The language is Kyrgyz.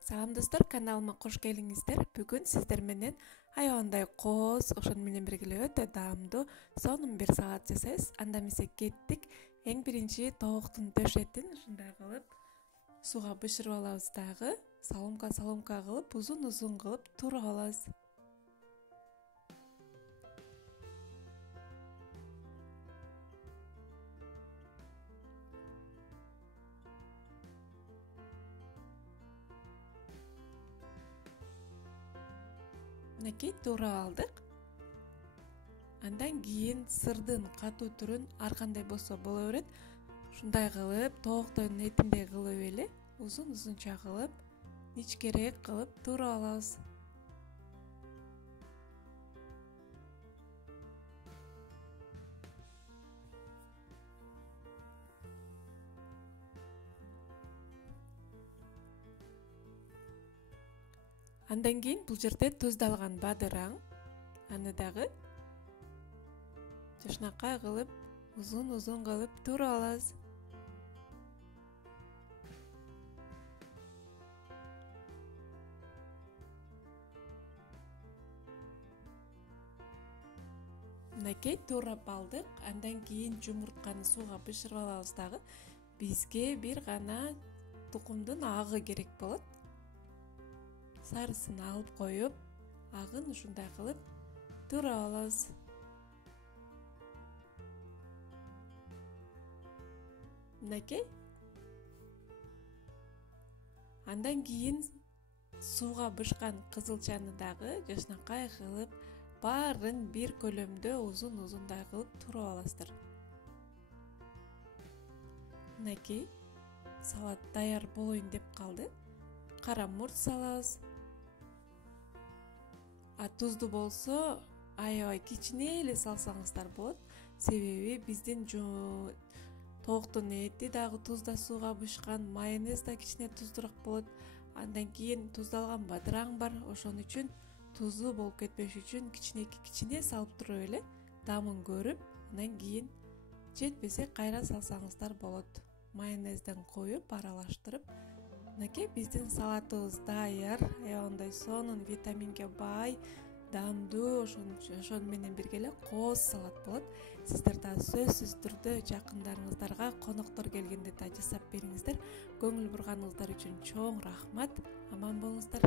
Салам достор, каналыма кош келиңиздер. Бүгүн сиздер менен айвандай коз, ошону менен бирге өтө даамдуу сонун бир салат жасайбыз. Анда эмесе кеттик. Эң биринчи тоокдун төшетин ушундай кылып сууга бышырып алабыз дагы. Саломка кылып, узун кылып туруп алабыз. Мынакей туурап алдык. Андан кийин сырдын катуу түрүн ар кандай болсо боло берет. Ушундай кылып, тооктун этиндей кылып эле узунча кылып, ичкерээк кылып туурап алабыз. Андан кийин бул жерде туздалган бадыраң, аны дагы жашынакай кылып, узун кылып туурап алабыз. Мынакей туурап алдык. Андан кийин жумуртканы сууга бышырып алабыз дагы. Бизге бир гана тукумдун агы керек болот. Сарысын алып коюп, агын ушундай кылып туурап алабыз. Мынакей. Андан кийин сууга бышкан кызылчаны дагы жашынакай кылып, баарын бир көлөмдө узундай кылып туурап аласыздар. Мынакей салат даяр болоюн деп калды. Кара мурт салабыз. Тузду болсо аябай кичине эле салсаңыздар болот. Себеби биздин тооктун эти дагы тузда сууга бышкан, майонез да кичине туздураак болот. Андан кийин туздалган бадыраң бар. Ошон үчүн тузу болуп кетпеш үчүн кичине салып туруп эле даамын көрүп, андан кийин жетпесе кайра салсаңыздар болот. Майонезден коюп, аралаштырып, мынакей биздин салатыбыз даяр. Аябандай сонун витаминге бай, даамдуу, ошону менен бирге эле кооз салат болот. Сиздер да сөзсүз түрдө жакындарыңыздарга, коноктор келгенде да жасап бериңиздер. Көңүл бурганыңыздар үчүн чоң рахмат. Аман болуңуздар.